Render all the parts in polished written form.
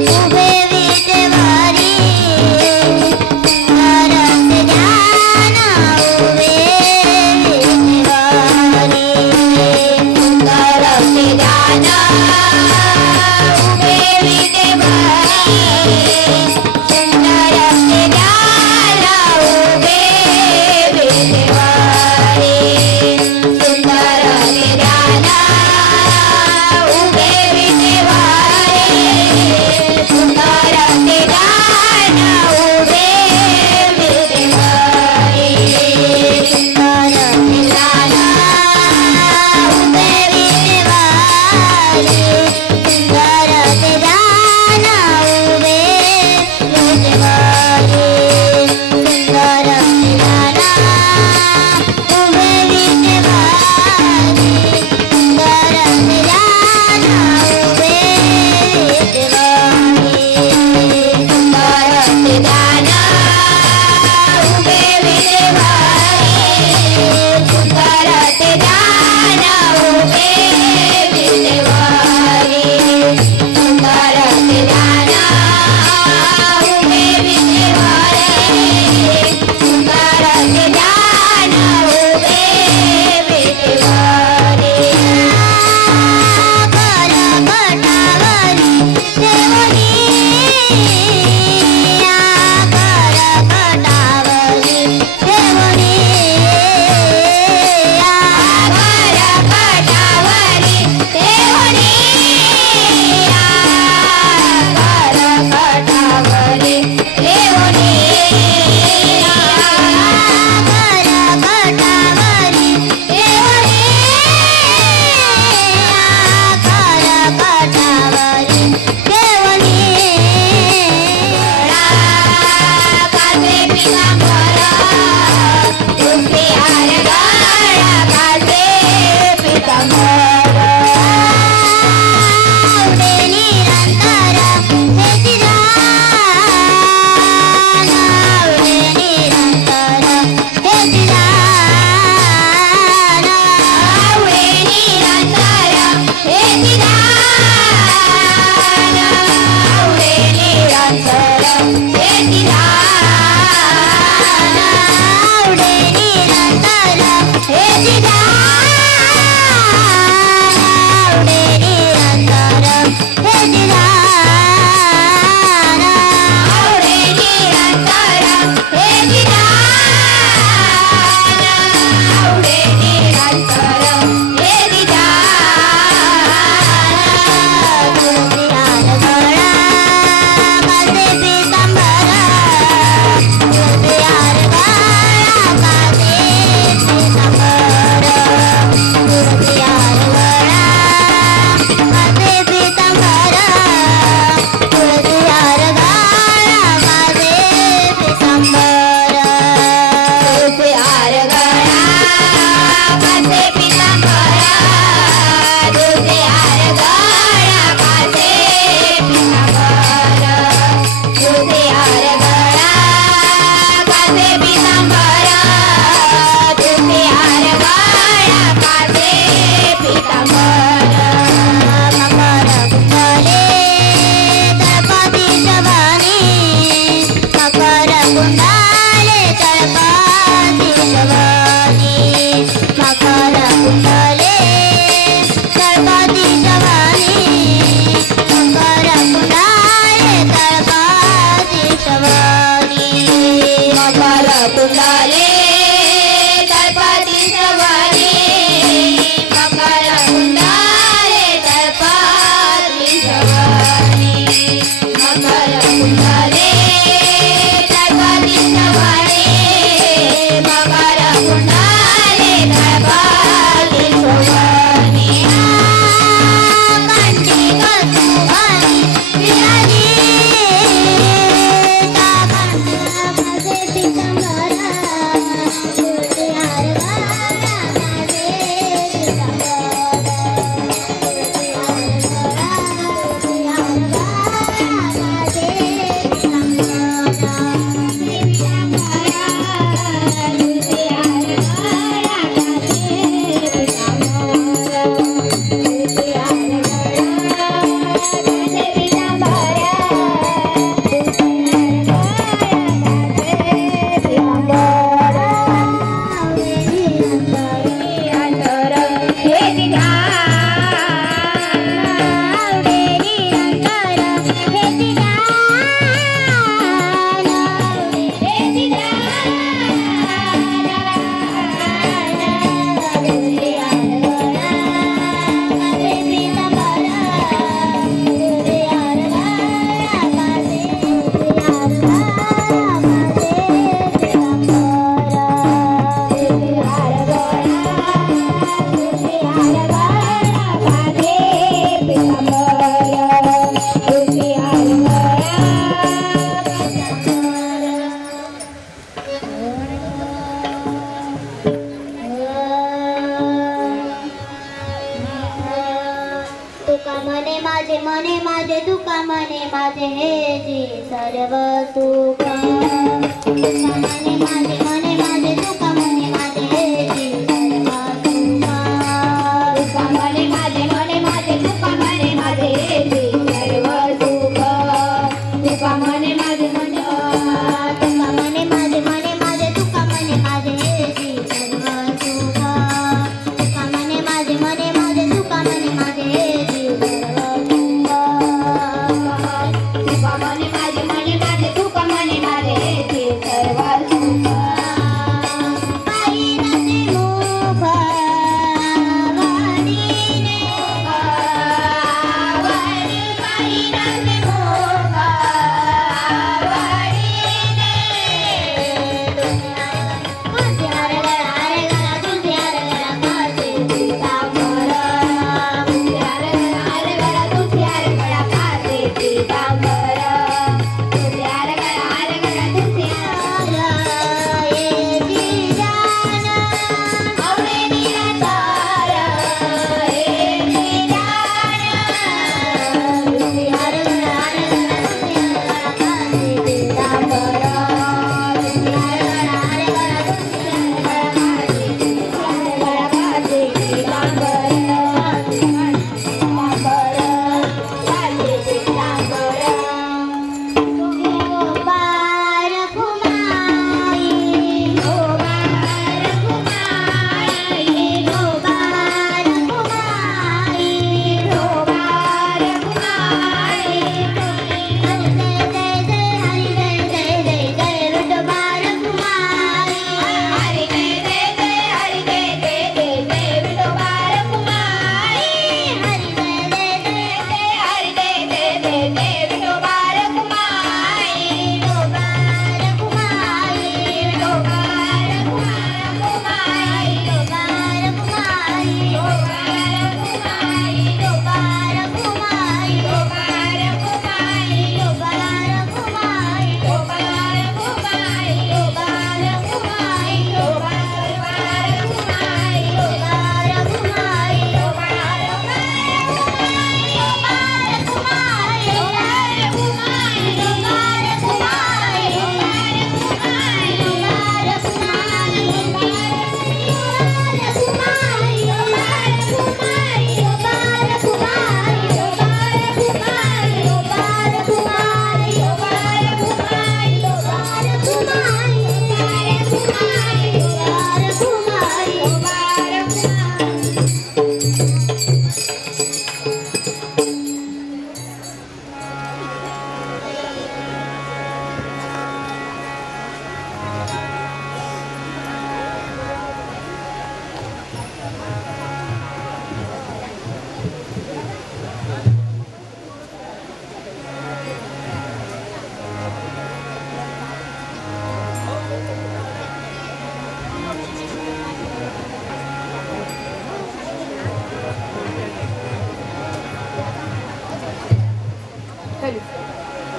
उभे विठवारी मने माझे तुका मने माझे हे जी सर्व सुख तुका मने माझे तुका मने माझे हे जी सर्व सुख तुका मने माझे तुका मने माझे हे जी सर्व सुख तुका मने माझे तुका मने माझे तुका मने माझे हे जी सर्व सुख तुका मने माझे तुका मने माझे हे जी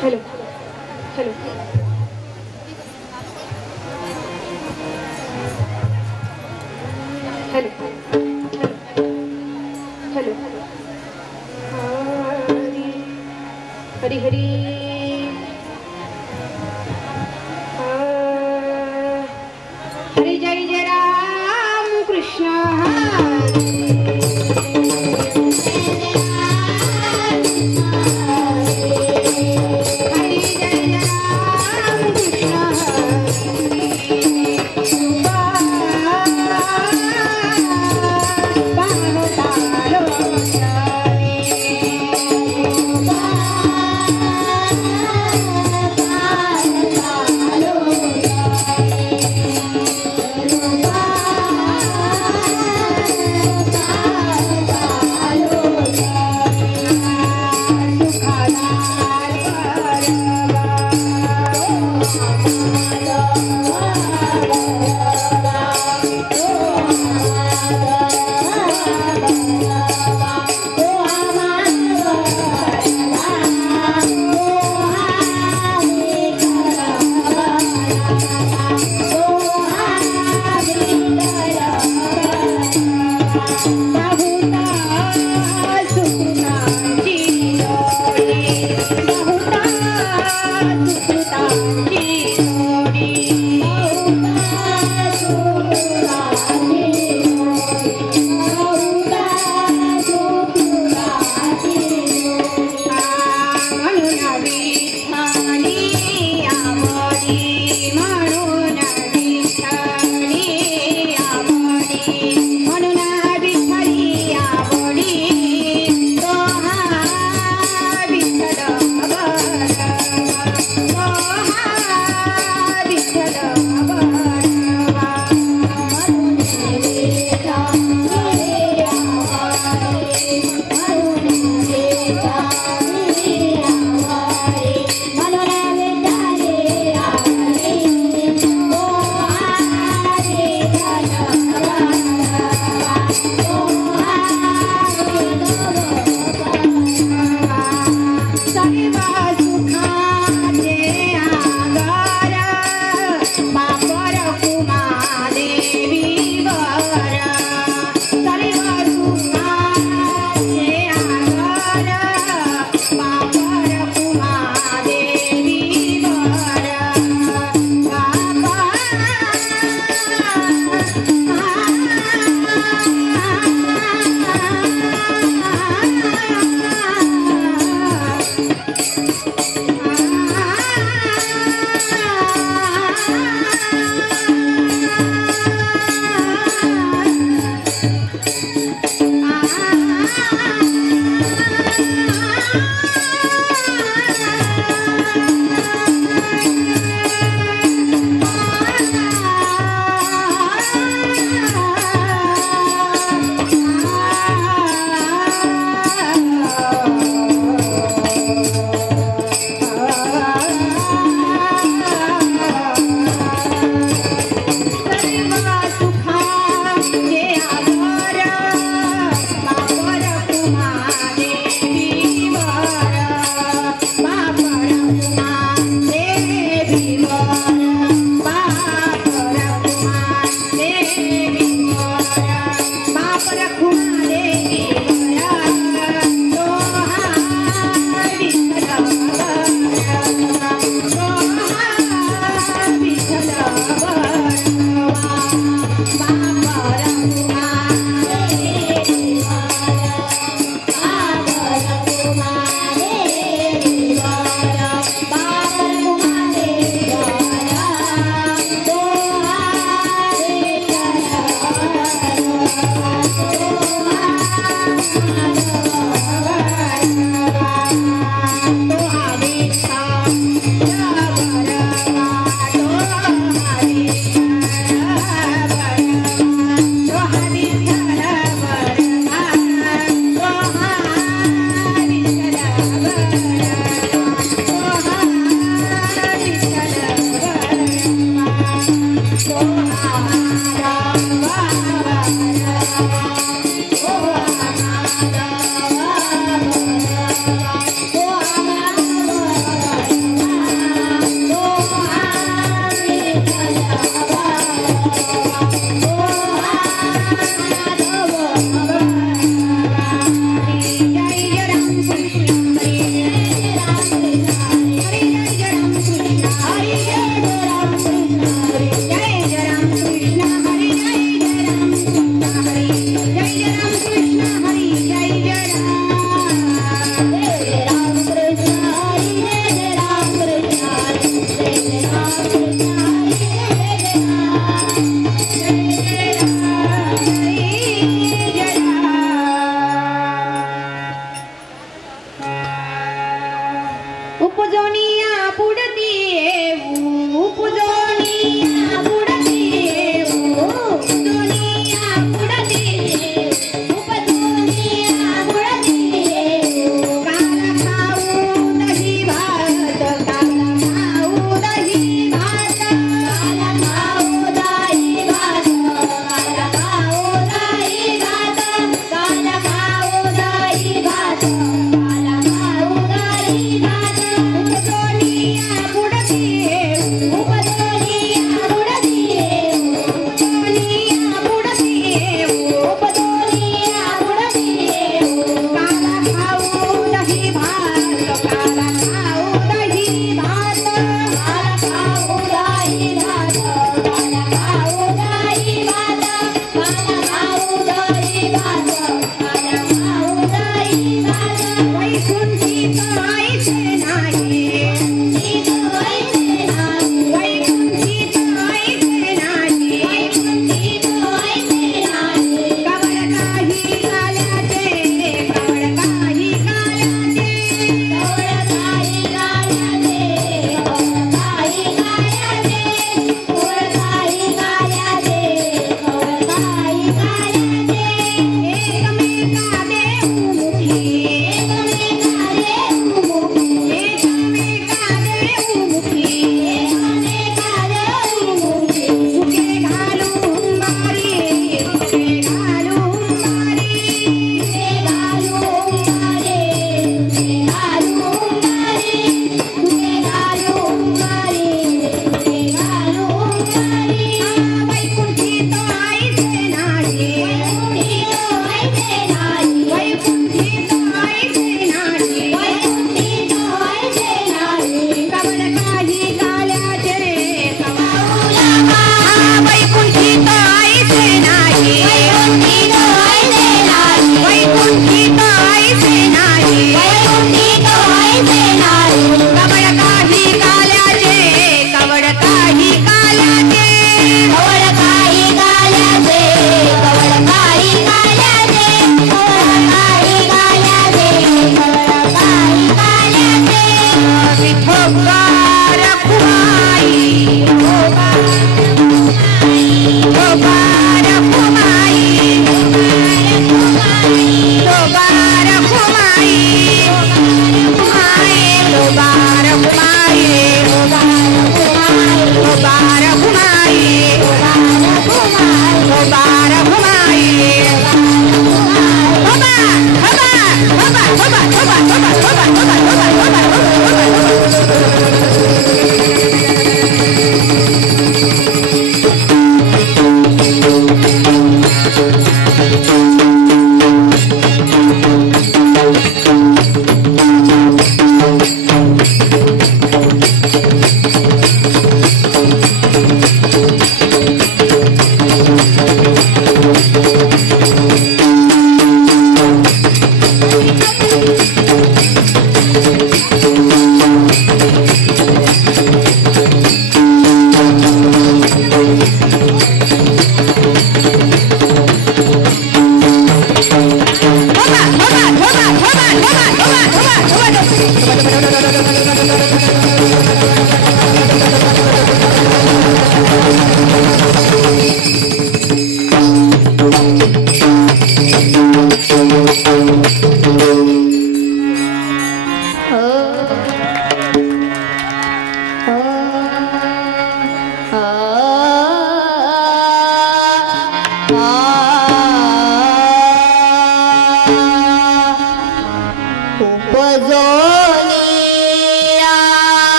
hello hello hello hello Hari Hari Hari जय जय राम कृष्ण Bye. Oh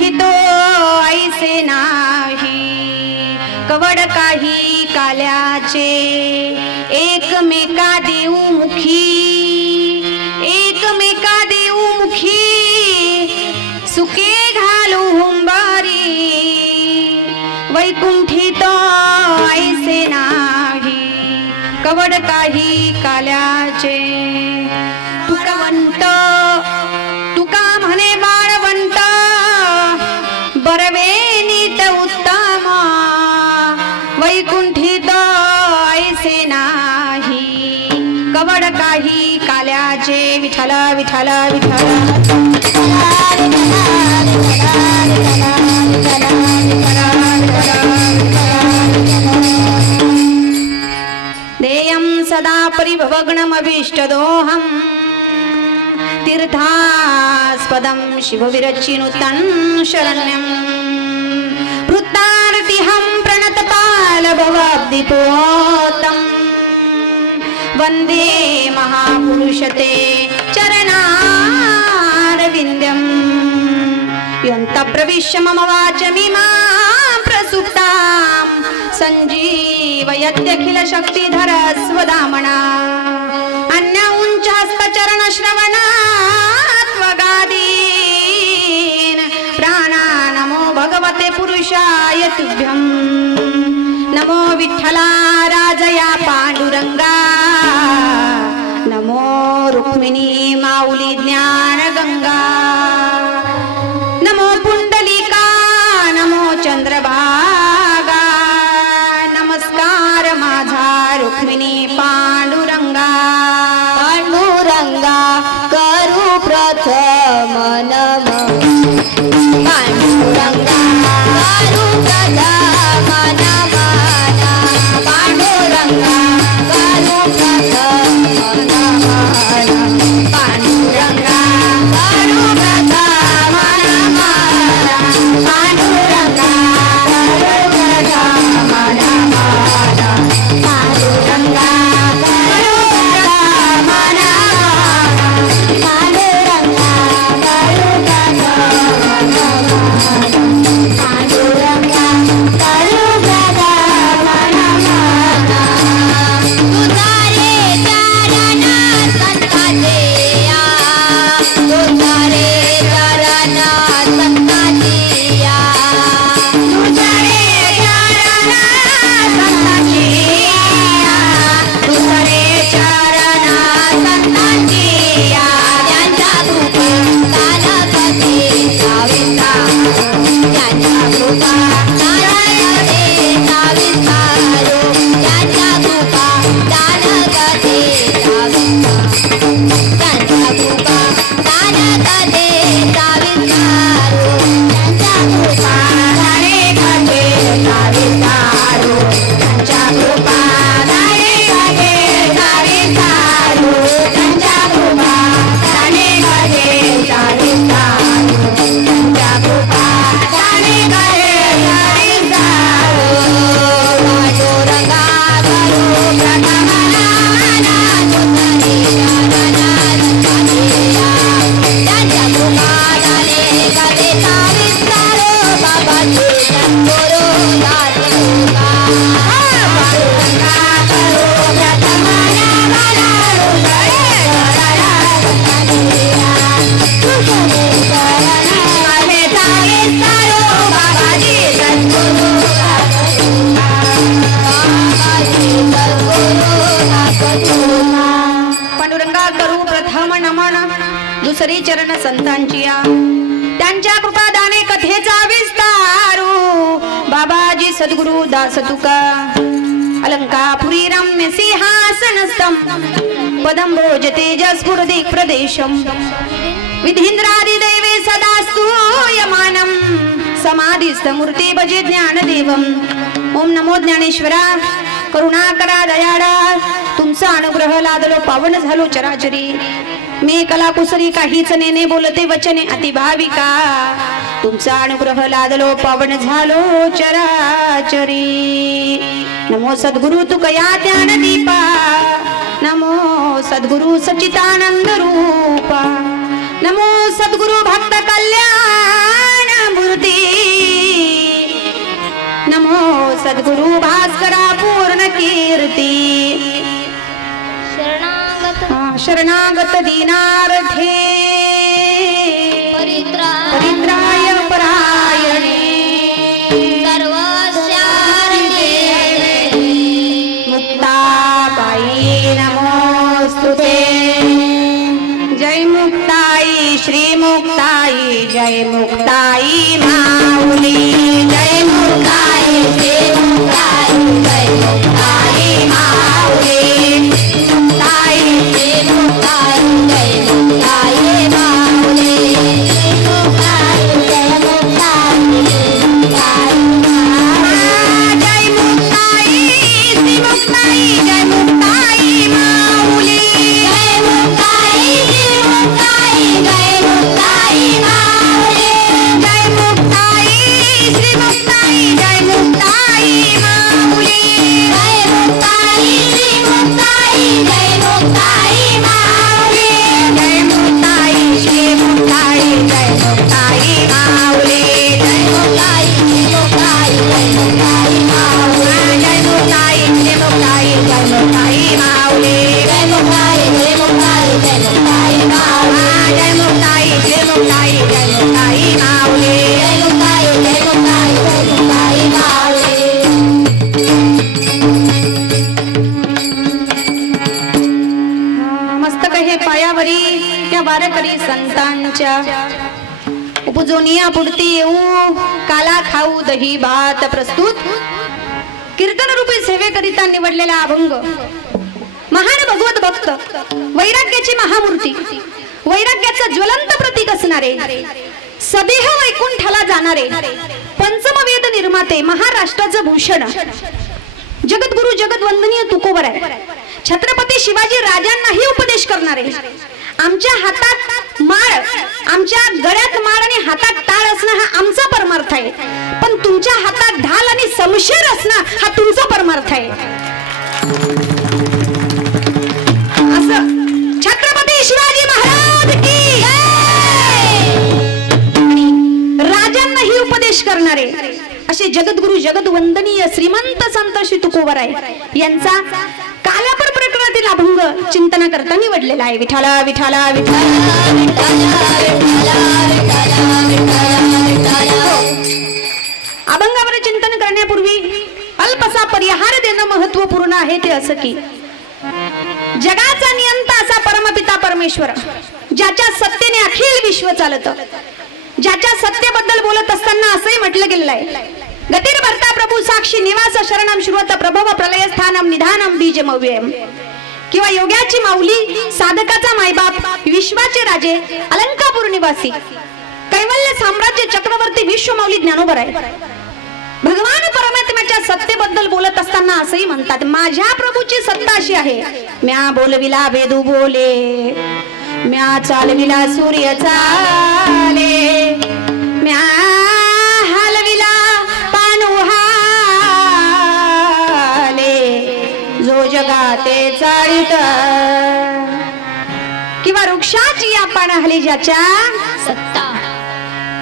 वैकुंठितो ऐसे नाही कवड काही काल्याचे एकमेका देऊ मुखी एकमेका देऊ मुखी सुके घालू हुंबारी वैकुंठित ऐसे नाही कवड काही काल्याचे तुकवंत तुका म्हणे बाळवंत बरवे नीत उत्तम वैकुंठित ऐसे नाही कवड काही काल्याचे विठ्ठल विठ्ठल विठ्ठल देयं सदा परिभवग्नमभीष्टदोहं तीर्थास्पदं शिवविरचिनुतं शरण्यं वृत्तार्तिहं प्रणतपालभवाब्धिपोतं वन्दे महापुरुषते चरणारविन्द्यं योऽन्तःप्रविश्य मम वाचमिमां प्रसुप्तां सञ्जीवयत्यखिल शक्तिधर स्वदामना अन्य उच्चहस्तचरण श्रवणात्वगादीन प्राणा नमो भगवते पुरुषाय तुभ्यं नमो विठ्ठला राजया पांडुरंगा नमो रुक्मिणी माऊली ज्ञानगंगा नमो पुंडलिका नमो चंद्रभागा नमस्कार माझा रुक्मिणी पांडुरंगा पांडुरंगा करू प्रथम नमः पांडुरंगा करू प्रथम नमः पांडुरंगा करू प्रथम नमः पांडुरंगा करू प्रथम नमः पांडुरंगा करू प्रथम नमः पांडुरंगा दुसरी चरण संतांची त्यांच्या कृपादाने कथेचा विस्तारू बाबाजी सद्गुरु दास तुका अलंकापुरी रम्य सिंहासनस्थं पदं भोज तेजस्फुरदिक् प्रदेशं विधीन्द्रादि दैवे सदा स्तूयमानं समाधिस्थमूर्ति भजे ज्ञानदेवं ओम नमो ज्ञानेश्वरा करुणाकरा दयाळा तुमचा अनुग्रह लादलो पावन झालो चराचरी मी कलाकुसरी काहीच नेने बोलते वचने अतिभाविका तुमचा अनुग्रह लादलो पावन झालो चराचरी नमो सद्गुरु तुकया ज्ञानदीपा नमो सद्गुरु सच्चिदानंद रूपा नमो सद्गुरु भक्त कल्याण मूर्ती सद्गुरु भास्करा पूर्ण कीर्ती शरणागत दीनार्थे परित्राय परायणे मुक्ताबाई नमोस्तुते जय मुक्ताई श्री मुक्ताई जय मुक्ताई माऊली जय मुक्ताई श्री मुक्ताई जय मुक्ताई माऊली मुक्ताई श्री मुक्ताई जय मुक्ताई माऊली जय मुक्ताई जय मुक्ताई जय मुक्ताई श्री मुक्ताई जय मुक्ताई माऊली जय मुक्ताई श्री मुक्ताई जय मुक्ताई माऊली जय मुक्ताई श्री मुक्ताई जय मुक्ताई माऊली जय मुक्ताई श्री मुक्ताई जय मुक्ताई माऊली जय मुक्ताई श्री मुक्ताई जय मुक्ताई माऊली जय मुक्ताई श्री मुक्ताई जय मुक्ताई माऊली जय मुक्ताई श्री मुक्ताई जय मुक्ताई माऊली जय मुक्ताई श्री मुक्ताई जय मुक्ताई माऊली जय मुक्ताई श्री मुक्ताई जय मुक्ताई माऊली जय मुक्ताई जय मुक्ताई जय मुक्ताई माऊली मस्तक हे पायावरी त्या वारकरी संतांच्या उपजोनिया पुढती येऊ काला खाऊ दही भात प्रस्तुत कीर्तन रूपी सेवेकरिता निवडलेला अभंग महान भगवत भक्त वैराग्याची महामूर्ती वैराग्याचं ज्वलंत प्रतीक असणारे सदेह वैकुंठाला जाणारे पंचमवेद निर्माते महाराष्ट्राचं भूषण जगद्गुरु जगद्वंदनीय तुकोबर आहे छत्रपती शिवाजी राजांनाही उपदेश करणारे आमच्या हातात माळ आमच्या गळ्यात माळ आणि हातात टाळ असणं हा आमचा परमार्थ आहे पण तुमच्या हातात ढाल आणि समशेर असणं हा तुमचा परमार्थ आहे असं छत्रपती शिवाजी महाराज की राजांनाही उपदेश करणारे असे जगद्गुरु जगद्वंदनीय श्रीमंत संत श्री तुकोबराय यांचा कालापर प्रकरणातील अभंग चिंतन करता निवडलेला आहे विठाला विठाला अभंगावर चिंतन करण्यापूर्वी अल्पसा परिहार देणं महत्वपूर्ण आहे ते असं की जगाचा नियंता असा परमपिता परमेश्वर ज्याच्या सत्तेने अखिल विश्व चालतं ज्याच्या सत्तेबद्दल बोलत असताना असंही म्हटलं गेलेलं आहे गतीर भरता प्रभू साक्षी निवास शरणम श्रुवत प्रभव प्रलय स्थानम निधानम बीजमव्ययम किंवा योग्याची माऊली साधकाचा मायबाप विश्वाचे राजे अलंकापूर निवासी कैवल्य साम्राज्य चक्रवर्ती विश्व माऊली ज्ञानोबर आहे भगवान परमात्म्याच्या सत्तेबद्दल बोलत असताना असंही म्हणतात माझ्या प्रभूची सत्ता अशी आहे म्या बोलविला वेदू बोले म्या चालविला सूर्य चाले म्या हलविला पानू हाले जो जगाते चालित किंवा वृक्षाची या पानाखाली ज्याच्या सत्ता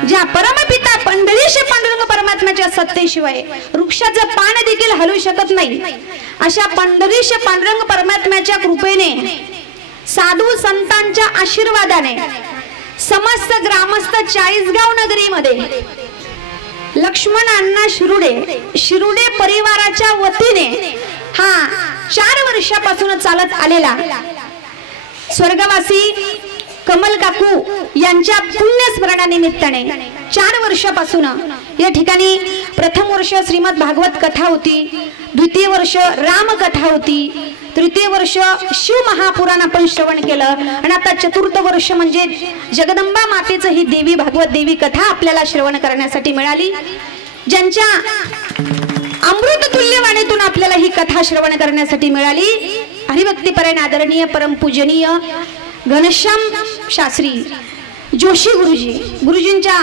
ज्या परमपिता पंढरीश पांडुरंग परमात्म्याच्या सत्तेशिवाय वृक्षाचं पान देखील हलू शकत नाही अशा पंढरीश पांडुरंग परमात्म्याच्या कृपेने साधू संतांच्या आशीर्वादाने समस्त ग्रामस्थ चाळीसगाव नगरीमध्ये लक्ष्मण अण्णा शिरुडे परिवाराच्या वतीने हा 4 वर्षापासून चालत आलेला स्वर्गवासी कमल काकू यांच्या पुण्यस्मरणानिमित्ताने 4 वर्षापासून या ठिकाणी प्रथम वर्ष श्रीमद भागवत कथा होती द्वितीय वर्ष राम कथा होती तृतीय वर्ष शिव महापुराण आपण श्रवण केलं आणि आता चतुर्थ वर्ष म्हणजे जगदंबा मातेचं ही देवी भागवत देवी कथा आपल्याला श्रवण करण्यासाठी मिळाली ज्यांच्या अमृत तुल्य वाणीतून आपल्याला ही कथा श्रवण करण्यासाठी मिळाली हरिभक्तीपरायण आदरणीय परमपूजनीय घनश्याम शास्त्री जोशी गुरुजींच्या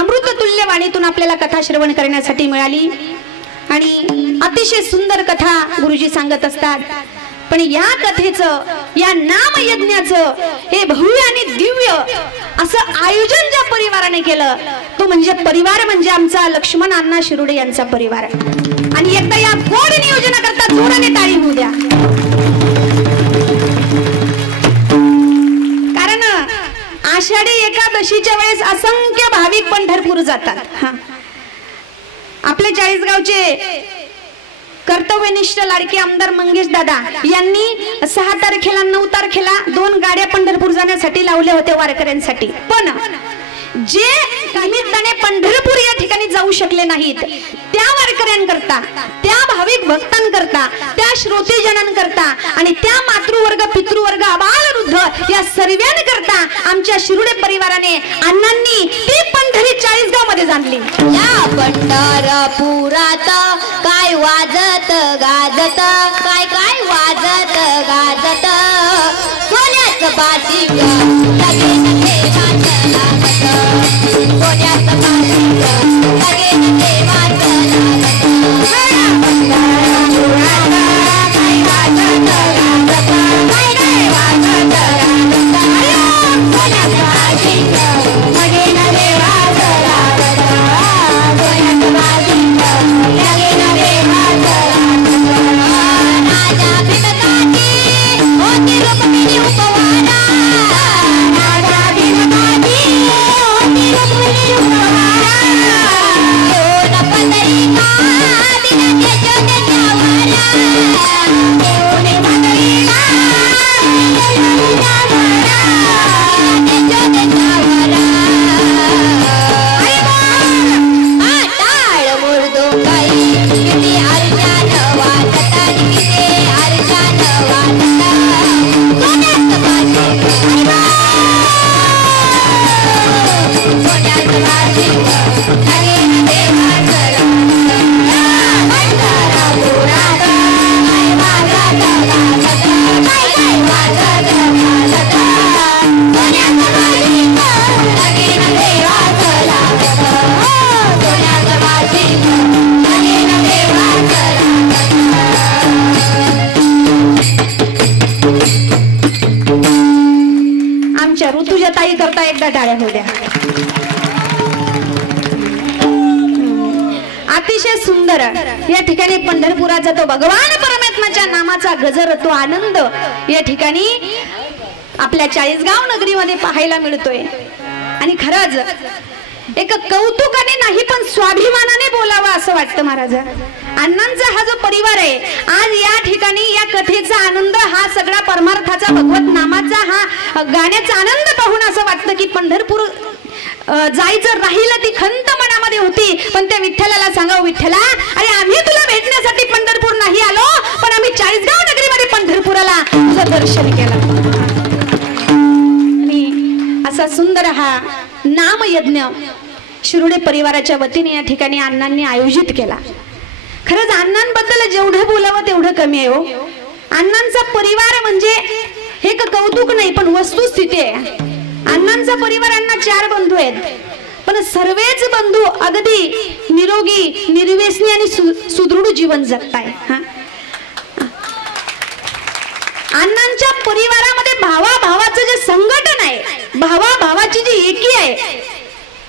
अमृत तुल्य वाणीतून आपल्याला कथा श्रवण करण्यासाठी मिळाली आणि अतिशय सुंदर कथा गुरुजी सांगत असतात पण या कथेचं, या नामयज्ञाचं हे भव्य आणि दिव्य असं आयोजन ज्या परिवाराने केलं तो म्हणजे परिवार म्हणजे आमचा लक्ष्मण अण्णा शिरोडे यांचा परिवार. आणि एकदा या गोड नियोजनाकरता जोराने टाळी होऊ द्या. कारण आषाढी एकादशीच्या वेळेस असंख्य भाविक पंढरपूर जातात. आपले चाळीसगावचे कर्तव्यनिष्ठ लाडके आमदार मंगेश दादा यांनी 6 तारखेला 9 तारखेला 2 गाड्या पंढरपूर जाण्यासाठी लावल्या होत्या वारकऱ्यांसाठी. पण जे निमित्ताने पंढरपूर या ठिकाणी जाऊ शकले नाहीत त्या वारकऱ्यांकरता, त्या भाविक भक्तांकरता, त्या श्रोतेजनांकरता आणि त्या मातृवर्ग, पितृवर्ग, आबालवृद्ध या सर्वांकरता आमच्या शिरोडे परिवाराने अण्णांनी ती पंढरी 40गाव मध्ये जाणली. या पंढरपुरात काय वाजत गाजत, काय काय वाजत गाजत, सोन्याचं बाशिंग लगेच देवाचं लागत, सोन्याचं बाशिंग लगेच देवाचं लागत. पंढरपुरात काय वाजत गाजत, काय काय वाजत गाजत, सोन्याचं बाशिंग लगेच देवाचं लागत, सोन्याचं बाशिंग लगेच देवाचं लागत. राजा भीमकाठी होती रुक्मिणी उपवाना, राजा भीमकाठी होती रुक्मिणी उपवाना, देऊन पंढरीला दिला यशोदेच्या वारा, देऊन पंढरीला दिला यशोदेच्या वारा. टाळ मृदुंगाई किती अर्जान वाजत, किती अर्जान वाजत, सोन्याचं बाशिंग सोन्याचं बाशिंग लगेच देवाचं लागत. पंढरपुरात काय वाजत गाजत, काय काय वाजत गाजत, सोन्याचं बाशिंग लगेच देवाचं लागत, सोन्याचं बाशिंग लगेच देवाचं लागत. आमच्या ऋतुजा ताई करता एकदा टाळ्या होऊ द्या. अतिशय सुंदर या ठिकाणी पंढरपुराचा तो भगवान परमात्म्याच्या नामाचा गजर, तो आनंद या ठिकाणी आपल्या 40गाव नगरीमध्ये पाहायला मिळतोय. आणि खरंच एक कौतुकाने नाही पण स्वाभिमानाने बोलावं असं वाटतं महाराज. अण्णांचा हा जो परिवार आहे आज या ठिकाणी या कथेचा आनंद, हा सगळा परमार्थाचा भगवत नामाचा हा गाण्याचा आनंद पाहून असं वाटतं की पंढरपूर जायचं राहिलं ती खंत मनामध्ये होती. पण त्या विठ्ठलाला सांगावं, विठ्ठला अरे आम्ही तुला भेटण्यासाठी पंढरपूर नाही आलो, पण आम्ही 40गाव नगरीमध्ये पंढरपुराला तुझं दर्शन केलं. आणि असा सुंदर हा नामयज्ञ शिरोडे परिवाराच्या वतीने या ठिकाणी अण्णांनी आयोजित केला. खरंच अण्णांबद्दल जेवढं बोलावं तेवढं कमी आहे हो. अण्णांचा परिवार म्हणजे हे कौतुक नाही पण वस्तुस्थिती आहे. अण्णांचा परिवार, अण्णा 4 बंधू आहेत पण सर्वच बंधू अगदी निरोगी, निर्व्यसनी आणि सुदृढ जीवन जगताय. अण्णांच्या परिवारामध्ये भावाभावाचं जे संघटन आहे, भावाभावाची जी एकी आहे,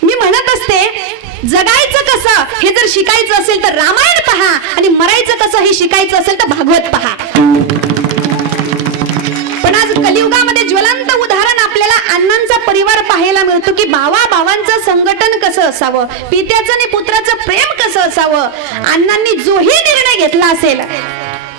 मी म्हणत असते जगायचं कसं हे जर शिकायचं असेल तर रामायण पहा आणि मरायचं कसं हे शिकायचं असेल तर भागवत पहा. पण आज कलियुगामध्ये ज्वलंत उदाहरण आपल्याला अण्णांचा परिवार पाहायला मिळतो की भावाभावांचं संघटन कसं असावं, पित्याचं आणि पुत्राचं प्रेम कसं असावं. अण्णांनी जोही निर्णय घेतला असेल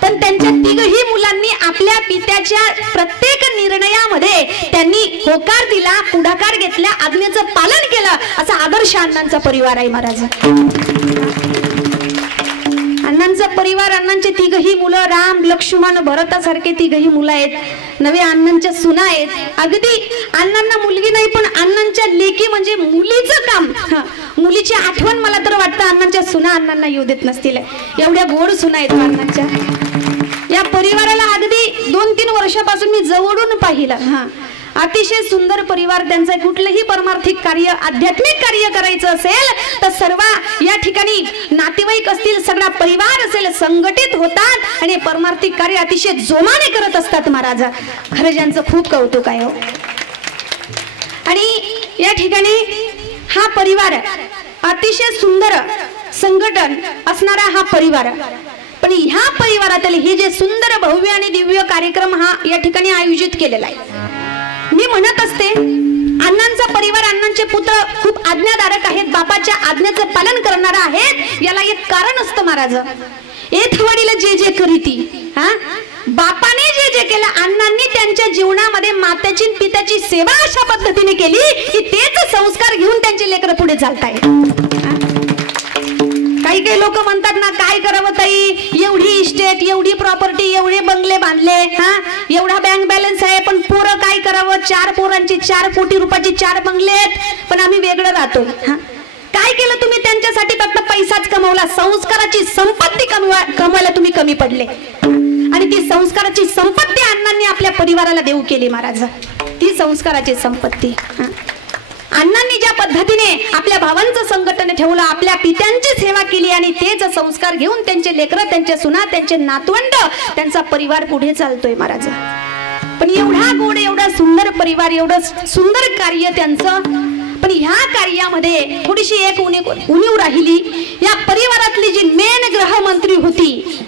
पण त्यांच्या 3ही मुलांनी आपल्या पित्याच्या प्रत्येक निर्णयामध्ये त्यांनी होकार दिला, पुढाकार घेतला, आज्ञेचं पालन केलं. असा आदर्श अण्णांचा परिवार आहे महाराज. अण्णांचा परिवार, अण्णांचे 3ही मुलं राम, लक्ष्मण, भरतासारखे 3ही मुलं आहेत. नवे अण्णांच्या सुना आहेत. अगदी अण्णांना मुलगी नाही पण अण्णांच्या लेकी म्हणजे मुलीचं काम, मुलीची आठवण मला तर वाटतं अण्णांच्या सुना अण्णांना येऊ देत नसतील. एवढ्या गोड सुना आहेत अण्णांच्या. या परिवाराला अगदी 2-3 वर्षापासून मी जवळून पाहिलं. अतिशय सुंदर परिवार त्यांचं. कुठलंही परमार्थिक कार्य आध्यात्मिक कार्य करायचं असेल तर सर्व या ठिकाणी नातेवाईक असतील, सगळा परिवार असेल, संघटित होतात आणि परमार्थिक कार्य अतिशय जोमाने करत असतात महाराज. खरं ज्यांचं खूप कौतुक आहे. आणि या ठिकाणी हा परिवार अतिशय सुंदर संघटन असणारा हा परिवार. पण ह्या परिवारातील हे जे सुंदर भव्य आणि दिव्य कार्यक्रम हा या ठिकाणी आयोजित केलेला आहे. मी म्हणत असते अण्णांचा परिवार, अण्णांचे पुत्र खूप आज्ञाधारक आहेत, बापाच्या आज्ञेचं पालन करणारा आहेत. याला एक कारण असतं महाराज. एथ वडील जे जे करीती, बापाने जे जे केलं, अण्णांनी त्यांच्या जीवनामध्ये मातेची पित्याची सेवा अशा पद्धतीने केली की तेच संस्कार घेऊन त्यांचे लेकरं पुढे चालतायत. काही काही लोक म्हणतात ना, काय करावं ताई, एवढी इस्टेट, एवढी प्रॉपर्टी, एवढे बंगले बांधले, एवढा बँक बॅलन्स आहे, पण पोरं काय करावं, 4 पोरांची 4 कोटी रुपयाची 4 बंगले आहेत, पण आम्ही वेगळं राहतोय. काय केलं तुम्ही त्यांच्यासाठी? फक्त पैसाच कमवला. संस्काराची संपत्ती कमवायला तुम्ही कमी पडले. आणि ती संस्काराची संपत्ती अण्णांनी आपल्या परिवाराला देऊ केली महाराज. ती संस्काराची संपत्ती अण्णांनी ज्या पद्धतीने आपल्या भावांचं संघटन ठेवलं, आपल्या पित्यांची सेवा केली आणि तेच संस्कार घेऊन त्यांचे लेकरं, त्यांचे सुना, त्यांचे नातवंड, त्यांचा परिवार पुढे चालतोय महाराज. पण एवढा गोड, एवढा सुंदर परिवार, एवढं सुंदर कार्य त्यांचं. पण ह्या कार्यामध्ये थोडीशी एक उणीव राहिली. या परिवारातली जी मेन गृहमंत्री होती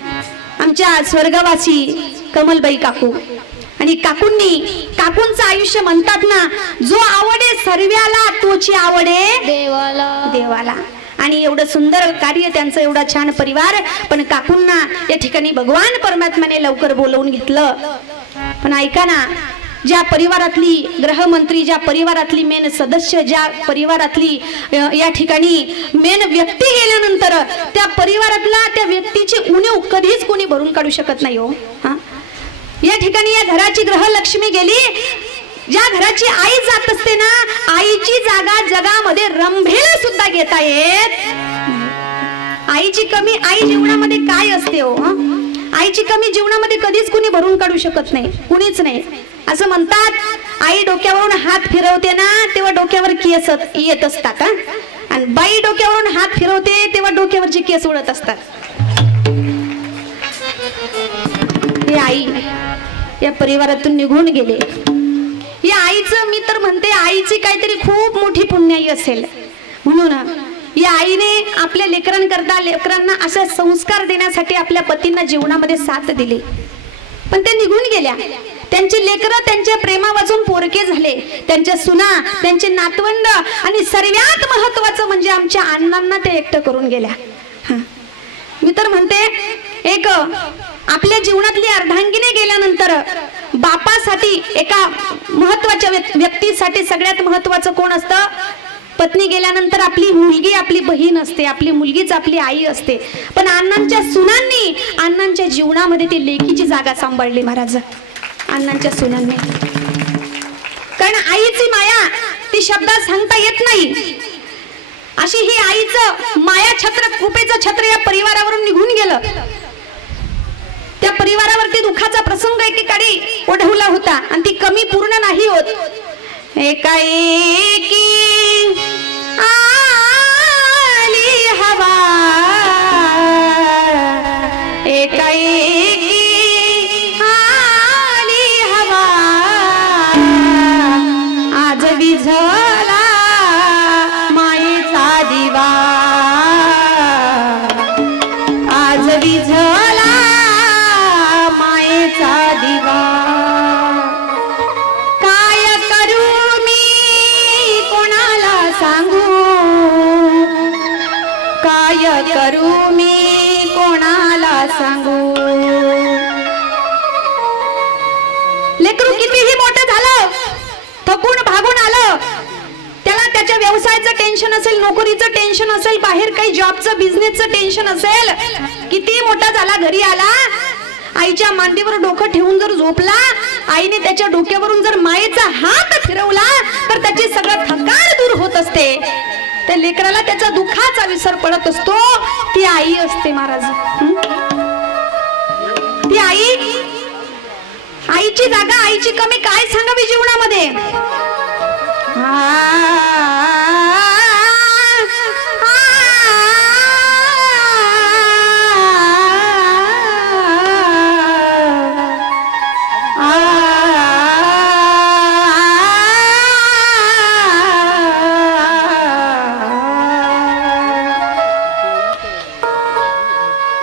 आमच्या स्वर्गवासी कमलबाई काकू. आणि काकूंचं आयुष्य म्हणतात ना, जो आवडे सर्व्याला तोची आवडे देवाला. आणि एवढं सुंदर कार्य त्यांचं, एवढा छान परिवार. पण काकूंना या ठिकाणी भगवान परमात्म्याने लवकर बोलवून घेतलं. पण ऐका ना, ज्या परिवारातली गृहमंत्री, ज्या परिवारातली मेन सदस्य, ज्या परिवारातली या ठिकाणी मेन व्यक्ती गेल्यानंतर त्या परिवारातला त्या व्यक्तीची उणीव कधीच कोणी भरून काढू शकत नाही हो. या ठिकाणी या घराची ग्रहलक्ष्मी गेली. ज्या घराची आई जात असते ना, आईची जागा जगामध्ये रंभेला सुद्धा घेता येत. आईची कमी आई जीवनामध्ये काय असते हो? आईची कमी जीवनामध्ये कधीच कुणी भरून काढू शकत नाही, कुणीच नाही. असं म्हणतात, आई डोक्यावरून हात फिरवते ना तेव्हा डोक्यावर केस येत असतात, आणि बाई डोक्यावरून हात फिरवते तेव्हा डोक्यावरचे केस उडत असतात. हे आई या परिवारातून निघून गेले. या आईचं, मी तर म्हणते आईची काहीतरी खूप मोठी पुण्याई असेल. म्हणून या आईने आपल्या लेकरांना असा संस्कार देण्यासाठी आपल्या पतींना जीवनामध्ये साथ दिली. पण ते निघून गेल्या. त्यांचे लेकरं त्यांच्या प्रेमा वाचून पोरके झाले, त्यांच्या सुना, त्यांचे नातवंड, आणि सर्वात महत्वाचं म्हणजे आमच्या अण्णांना ते एकटं करून गेल्या. मी तर म्हणते एक आपल्या जीवनातली अर्धांगिनी गेल्यानंतर बापासाठी, एका महत्वाच्या व्यक्तीसाठी सगळ्यात महत्वाचं कोण असतं? पत्नी गेल्यानंतर आपली मुलगी, आपली बहीण असते, आपली मुलगीच आपली आई असते. पण अण्णांच्या सुनांनी अण्णांच्या जीवनामध्ये ती लेकीची जागा सांभाळली महाराज, अण्णांच्या सुनांनी. कारण आईची माया ती शब्दात सांगता येत नाही. अशी ही आईचं माया छत्र, कृपेचं छत्र या परिवारावरून निघून गेलं. त्या परिवारावरती दुःखाचा प्रसंग एकीकडे ओढवला होता आणि ती कमी पूर्ण नाही होत. एकाएकी आली हवा, एकाएकी आली हवा, आज विझला मायेचा दिवा, आज विझला मायेचा दिवा. काय करू मी कोणाला सांगू, काय करू मी कोणाला सांगू. लेकरू कितीही मोठं झालं, थकून भागून आलं, त्याला त्याच्या व्यवसायाचं टेन्शन असेल, नोकरीचं टेन्शन असेल, बाहेर काही जॉबचं बिझनेसचं टेन्शन असेल, किती मोठा झाला घरी आला, आईच्या मांडीवर डोकं ठेवून जर झोपला, आईने त्याच्या डोक्यावरून जर मायेचा हात फिरवला तर त्याची सगळं थकान दूर होत असते. त्या लेकराला त्याचा दुःखाचा विसर पडत असतो. ती आई असते महाराज. ती आई आईची जागा आईची कमी काय सांगावी जीवनामध्ये.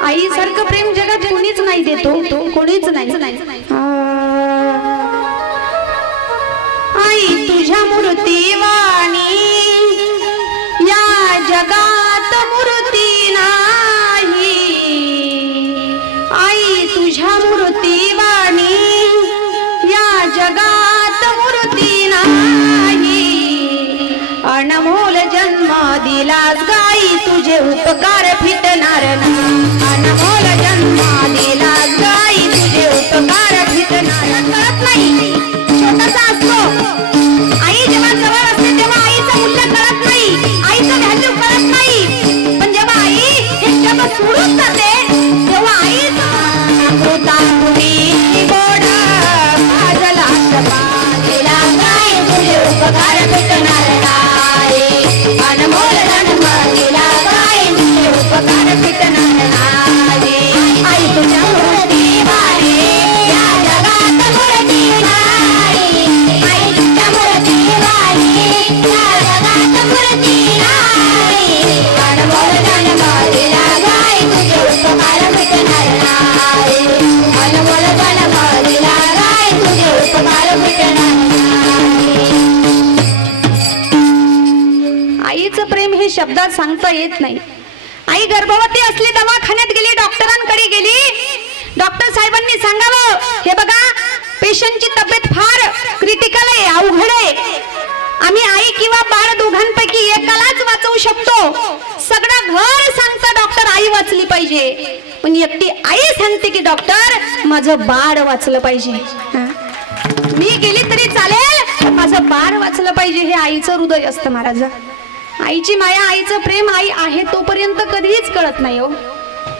आईसारखं प्रेम जगात कोणीच नाही देतो, कोणीच नाही. आई तुझ्या मूर्तीवाणी या जगात मूर्ती नाही. आई तुझ्या मूर्तीवाणी या जगात मूर्ती नाही. अनमोल जन्म दिलास गाई तुझे उपकार फिटणार ना. अनमोल जन्म दिलास गाई तुझे उपकार फिटणार कळत नाही. छोटासा असतो आई जेव्हा जवळ असते तेव्हा आईचं मूल्य कळत नाही, आईचं व्हॅल्यू कळत नाही. पण जेव्हा आई हे जग सोडून जाते तेव्हा आईचं कृता तुम्ही गोड भाजला दिला गाई तुझे उपकार फिटणार नाही. अनमोल जन्म दिला गाई तुझे उपकार फिटणार नाही. आई तुझ्या मूर्तीवाणी या जगात मूर्ती नाही. आई तुझ्या मूर्तीवाणी या जगात मूर्ती नाही. अनमोल जन्म दिला गाई तुझे उपकार फिटणार नाही. अनमोल जन्म दिला गाई तुझे उपकार फिटणार नाही. आईचं प्रेम हे शब्दात सांगता येत नाही. आई गर्भवती असली दवाखान्यात गेली, डॉक्टरांकडे गेली. डॉक्टर साहेबांनी सांगावं हे बघा पेशंटची तब्येत फार क्रिटिकल आहे, अवघड आहे. आम्ही आई किंवा बाळ दोघांपैकी एकालाच वाचवू शकतो. सगळं घर सांगतं डॉक्टर आई वाचली पाहिजे, पण एकटी आई सांगते की डॉक्टर माझं बाळ वाचलं पाहिजे. मी गेली तरी चालेल, माझं बाळ वाचलं पाहिजे. हे आईचं हृदय असतं महाराज. आईची माया आईचं प्रेम आई आहे तोपर्यंत कधीच कळत नाही हो.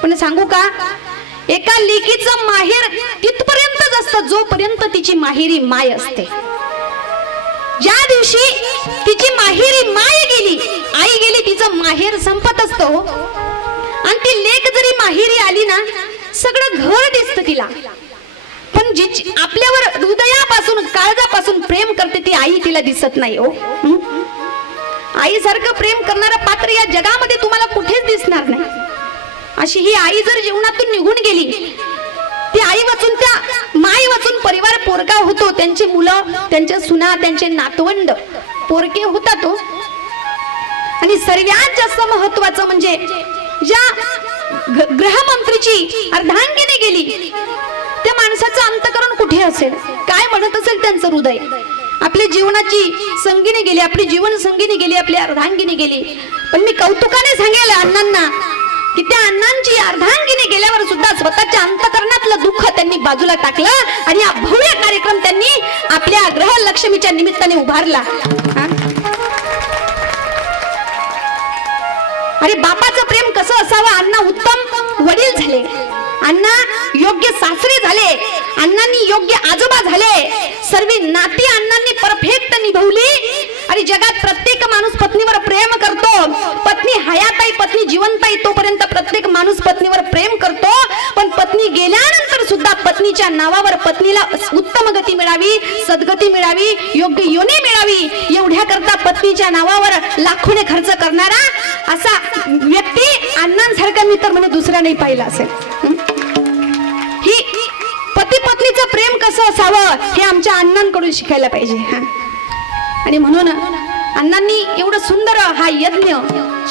पण सांगू का एका लेकीचं माहेर तिथपर्यंतच असतं जोपर्यंत तिची माहेरी माय असते. ज्या दिवशी तिची माहेरी माय गेली, आई गेली, तिचं माहेर संपत असतो. आणि ती लेक जरी माहेरी आली ना सगळं घर दिसतं तिला, पण जी आपल्यावर हृदयापासून काळजापासून प्रेम करते ती आई तिला दिसत नाही हो. आईसारखं प्रेम करणारं पात्र या जगामध्ये तुम्हाला कुठेच दिसणार नाही. अशी ही आई जर जीवनातून निघून गेली, ती आई वाचून त्या माई वाचून परिवार पोरका होतो. त्यांची मुलं, त्यांच्या सुना, त्यांचे नातवंड पोरके होतात हो. आणि सर्वात जास्त महत्वाचं म्हणजे ज्या गृहमंत्रीची अर्धांगिनी गेली त्या माणसाचं अंतःकरण कुठे असेल, काय म्हणत असेल त्यांचं हृदय. आपल्या जीवनाची संगीनी गेली, आपली जीवन संगीनी गेली, आपली अर्धांगिनी गेली. पण मी कौतुकाने सांगेल अण्णांना की त्या अण्णांची अर्धांगिनी गेल्यावर सुद्धा स्वतःच्या अंतःकरणातलं दुःख त्यांनी बाजूला टाकलं आणि हा भव्य कार्यक्रम त्यांनी आपल्या गृहलक्ष्मीच्या निमित्ताने उभारला. अरे बापाचं प्रेम कसं असावं. अण्णा उत्तम वडील झाले, अण्णा योग्य सासरे झाले, अण्णांनी योग्य आजोबा झाले, सर्व नाती अण्णांनी परफेक्ट निभवली. आणि जगात प्रत्येक माणूस पत्नीवर प्रेम करतो. पत्नी हयात आहे, पत्नी जिवंत आहे तोपर्यंत प्रत्येक माणूस पत्नीवर प्रेम करतो. पण पत्नी गेल्यानंतर सुद्धा पत्नीच्या नावावर पत्नीला उत्तम गती मिळावी, सद्गती मिळावी, योग्य योनी मिळावी एवढ्या करता पत्नीच्या नावावर लाखोने खर्च करणारा असा व्यक्ती अण्णांसारखा मी तर म्हणजे दुसरा नाही पाहिला असेल. ही पती पत्नीचं प्रेम कसं असावं हे आमच्या अण्णांकडून शिकायला पाहिजे. आणि म्हणून अण्णांनी एवढं सुंदर हा यज्ञ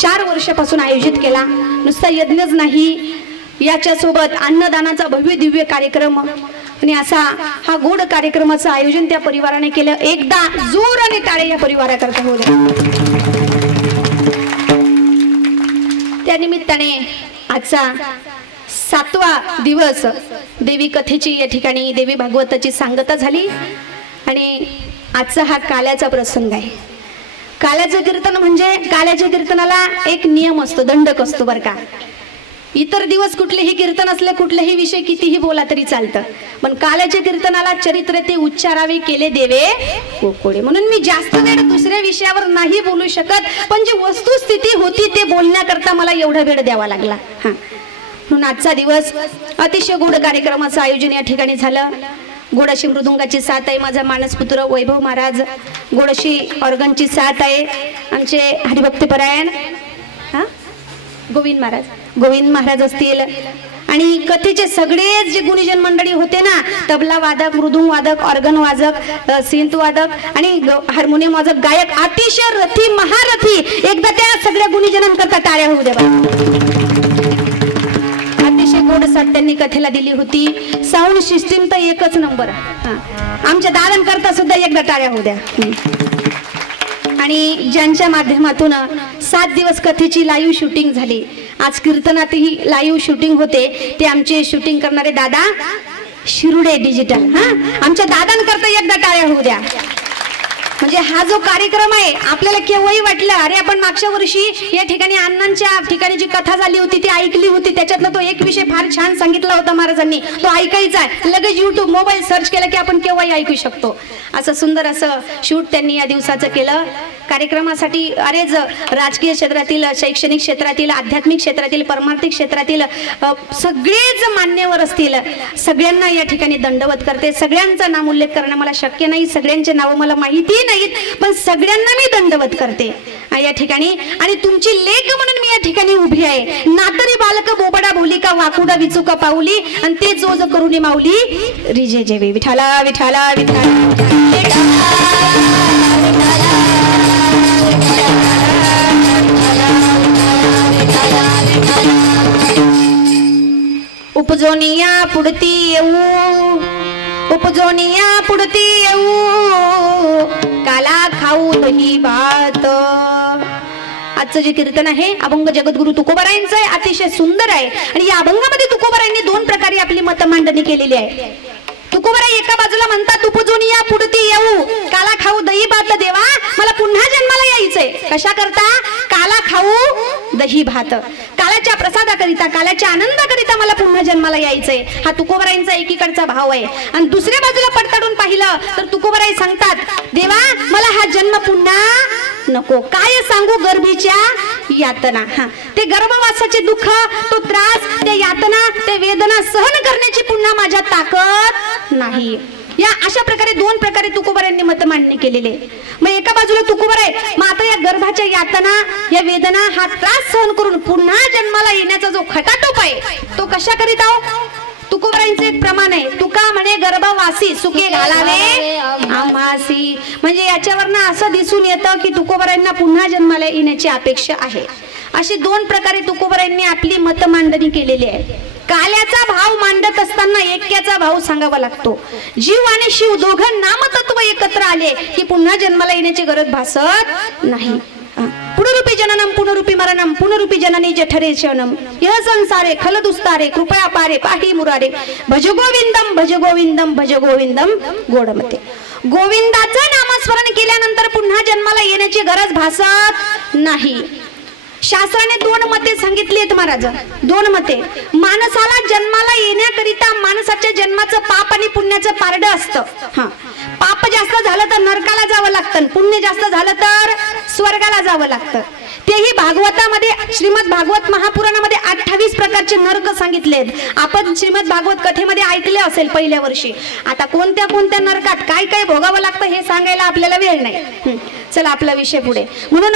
4 वर्षापासून आयोजित केला. नुसता यज्ञच नाही, याच्या सोबत अन्नदानाचा भव्य दिव्य कार्यक्रम आणि असा हा गोड कार्यक्रमाचं आयोजन त्या परिवाराने केलं. एकदा जोराने टाळे या परिवाराकरता होऊ द्या. त्या निमित्ताने आजचा 7वा दिवस देवी कथेची या ठिकाणी देवी भागवताची सांगता झाली. आणि आजचा हा काल्याचा प्रसंग आहे. काल्याचं कीर्तन म्हणजे काल्याच्या कीर्तनाला एक नियम असतो, दंडक असतो बरं का. इतर दिवस कुठलेही कीर्तन असले कुठलेही विषय कितीही बोला तरी चालतं, पण काल्याच्या कीर्तनाला चरित्र ते उच्चारावे केले देवे कोकोडे. म्हणून मी जास्त वेळ दुसऱ्या विषयावर नाही बोलू शकत, पण जी वस्तुस्थिती होती ते बोलण्याकरता मला एवढा वेळ द्यावा लागला. हा, म्हणून आजचा दिवस अतिशय गोड कार्यक्रमाचं आयोजन या ठिकाणी झालं. गोडाशी मृदुंगाची साथ आहे माझा मानसपुत्र वैभव महाराज, गोडाशी ऑर्गनची साथ आहे आमचे हरिभक्तपरायण गोविंद महाराज असतील, आणि कथेचे सगळेच जे गुणीजन मंडळी होते ना, तबला वादक, मृदुंग वादक, ऑर्गन वादक, सिंथ वादक आणि हार्मोनियम वादक, गायक, अतिशय रथी महारथी. एकदा त्या सगळ्या गुणीजनांकरता टाळ्या होऊ द्या. अतिशय गोड साथ त्यांनी कथेला दिली होती. साऊंड सिस्टीम तर एकच नंबर. आमच्या दादांकरता सुद्धा एकदा टाळ्या होऊ द्या. आणि ज्यांच्या माध्यमातून 7 दिवस कथेची लाईव्ह शूटिंग झाली, आज कीर्तनातही लाईव्ह शूटिंग होते, ते आमचे शूटिंग करणारे दादा शिरुडे डिजिटल. आमच्या दादांकरता एकदा टाळ्या होऊ द्या. म्हणजे हा जो कार्यक्रम आहे आपल्याला केव्हाही वाटलं अरे आपण मागच्या वर्षी या ठिकाणी अण्णांच्या ठिकाणी जी कथा झाली होती ती ऐकली होती, त्याच्यातला तो एक विषय फार छान सांगितला होता महाराजांनी, तो ऐकायचा आहे, लगेच YouTube मोबाईल सर्च केलं की आपण केव्हाही ऐकू शकतो. असं सुंदर असं शूट त्यांनी या दिवसाचं केलं. कार्यक्रमासाठी अरेच राजकीय क्षेत्रातील, शैक्षणिक क्षेत्रातील, आध्यात्मिक क्षेत्रातील, परमार्थिक क्षेत्रातील सगळेच मान्यवर असतील, सगळ्यांना या ठिकाणी दंडवत करते. सगळ्यांचा नाम उल्लेख करणं मला शक्य नाही, सगळ्यांचे नाव मला माहिती नाहीत, पण सगळ्यांना मी दंडवत करते या ठिकाणी. आणि तुमची लेक म्हणून मी या ठिकाणी उभी आहे. नातरी बालक बोबडा बोली का वाकुडा विचुका पाऊली, आणि ते जोज करुणी माऊली रिजे जेवे. विठाला विठाला विठाला उपजोनिया पुढती येऊ, उपजोनिया पुढती येऊ, काला खाऊ दही भात. आजचं जे कीर्तन आहे अभंग जगद्गुरु तुकोबारायांचं आहे, अतिशय सुंदर आहे. आणि या अभंगामध्ये तुकोबारायांनी 2 प्रकारे आपली मत मांडणी केलेली आहे. तुकोबाराय एका बाजूला म्हणतात उपजोनिया पुढती येऊ, काला खाऊ दही भात. देवा मला पुन्हा जन्माला यायचंय. कशा करता? काला खाऊ दही भात. कालाच्या प्रसादाकरिता, कालाच्या आनंदाकरिता मला पुन्हा जन्माला यायचंय. हा तुकोबारायांचा एकीकडचा भाव आहे. आणि दुसऱ्या बाजूला पडताडून पाहिलं तर तुकोबाराय सांगतात देवा मला हा जन्म पुन्हा नको. काय सांगू गर्भीच्या यातना. ते गर्भवासाचे दुःख, तो त्रास, ते यातना, ते वेदना सहन करण्याची पुन्हा माझ्या ताकद नाही. या अशा प्रकारे 2 प्रकारे तुकोबारायांनी मत मांडणी केलेले. मग एका बाजूला तुकोबाराय मग आता या गर्भाच्या यातना, या वेदना, हा त्रास सहन करून पुन्हा जन्माला येण्याचा जो खटाटोप आहे तो कशा करीता हो? तुकोबारायांचे एक प्रमाण आहे, तुका म्हणे गर्भवासी सुखे घालावे आम्हासी. म्हणजे याच्यावरनं असं दिसून येतं की तुकोबारायांना पुन्हा जन्माला येण्याची अपेक्षा आहे. अशी 2 प्रकारे तुकोबारायांनी आपली मत मांडणी केलेली आहे. काल्याचा भाव मांडत असताना ऐक्याचा भाव सांगावा लागतो. जीव आणि शिव दोघं नामतत्व एकत्र आले की पुन्हा जन्माला येण्याची गरज भासत नाही. पुनरुपी जननम पुनरुपी मरणम पुनरुपी जननी जठरे शनम यह संसारे खलदुस्तारे कृपया पारे पाही मुरारे भज गोविंदम भज गोविंदम भज गोविंदम गोडमते. गोविंदाचं नामस्मरण केल्यानंतर पुन्हा जन्माला येण्याची गरज भासत नाही. शास्त्राने 2 मते सांगितली आहेत महाराज. 2 मते. माणसाला जन्माला येण्याकरिता माणसाच्या जन्माचं पाप आणि पुण्याचं पारड असतं. पाप जास्त झालं तर नरकाला जावं लागतं, पुण्य जास्त झालं तर स्वर्गाला जावं लागतं. तेही भागवतामध्ये, श्रीमद भागवत महापुराणामध्ये 28 प्रकारचे नरक सांगितलेत. आपण श्रीमद भागवत कथेमध्ये ऐकले असेल पहिल्या वर्षी. आता कोणत्या कोणत्या नरकात काय काय भोगावं लागतं हे सांगायला आपल्याला वेळ नाही. चला आपला विषय पुढे. म्हणून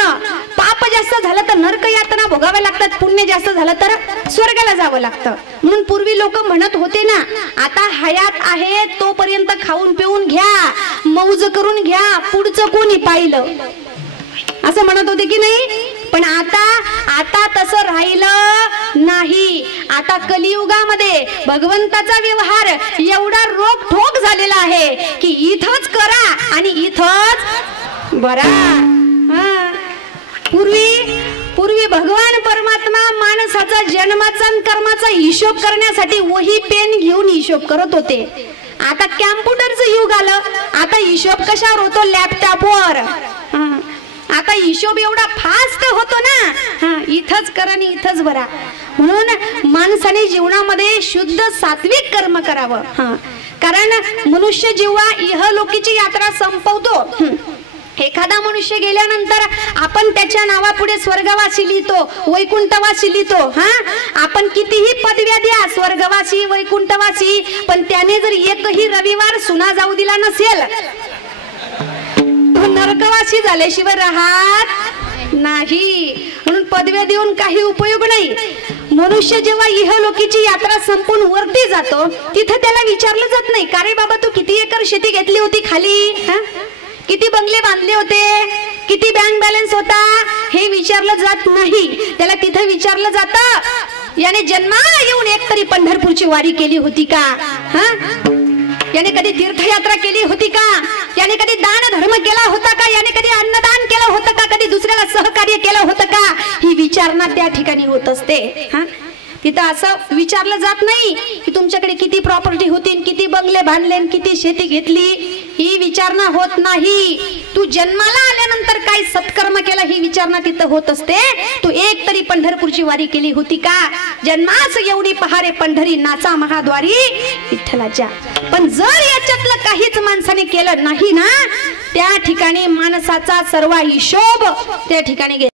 पाप जास्त झालं तर नरक यातना भोगाव्या लागतात, पुण्य जास्त झालं तर स्वर्गाला जावं लागतं. म्हणून पूर्वी लोक म्हणत होते ना, आता हयात आहे तोपर्यंत खाऊन पिऊन घ्या, मौज करून घ्या, पुढचं कोणी पाहिलं, असं म्हणत होते की नाही. पण आता तसं राहिलं नाही. आता कलियुगामध्ये भगवंताचा व्यवहार एवढा रोखठोक झालेला आहे की इथंच करा आणि इथंच बरा. पूर्वी भगवान परमात्मा माणसाचा जन्माचा आणि कर्माचा हिशोब करण्यासाठी वही पेन घेऊन हिशोब करत होते. आता कॅम्प्युटरचं युग आलं. आता हिशोब कशावर होतो? लॅपटॉपवर. आता हिशोब एवढा फास्ट होतो ना, हा इथंच करा आणि इथंच भरा. म्हणून माणसाने जीवनामध्ये शुद्ध सात्विक कर्म करावं. हा कारण मनुष्य जेव्हा इहलोकीची यात्रा संपवतो, एखादा मनुष्य गेल्यानंतर आपण त्याच्या नावापुढे स्वर्गवासी लिहितो, वैकुंठवासी लिहितो. हा आपण कितीही पदव्या द्या, स्वर्गवासी वैकुंठवासी, पण त्याने जर एकही रविवार सुना जाऊ दिला नसेल, नरकवासी झाल्याशिवाय राहत नाही. म्हणून पदव्या देऊन काही उपयोग नाही. मनुष्य जेव्हा इहलोकीची यात्रा संपून वरती जातो, तिथे त्याला विचारलं जात नाही का रे बाबा तू किती एकर शेती घेतली होती खाली, किती बंगले बांधले होते, किती बँक बॅलन्स होता, हे विचारलं जात नाही. त्याला तिथे विचारलं जातं याने जन्माला येऊन एक तरी पंढरपूरची वारी केली होती का, याने कधी तीर्थयात्रा केली होती का, याने कधी दान धर्म केला होता का, याने कधी अन्नदान केलं होतं का, कधी दुसऱ्याला सहकार्य केलं होतं का, ही विचारणा त्या ठिकाणी होत असते. तिथं असं विचारलं जात नाही की तुमच्याकडे किती प्रॉपर्टी होती, किती बंगले बांधले, किती शेती घेतली, ही विचारणा होत नाही. तू जन्माला आल्यानंतर काय सत्कर्म केला ही विचारणा तिथं होत असते. तू एक तरी पंढरपूरची वारी केली होती का, जन्मास एवढी पहारे पंढरी नाचा महाद्वारी विठ्ठलाच्या. पण जर याच्यातलं काहीच माणसाने केलं नाही ना, त्या ठिकाणी माणसाचा सर्व हिशोब त्या ठिकाणी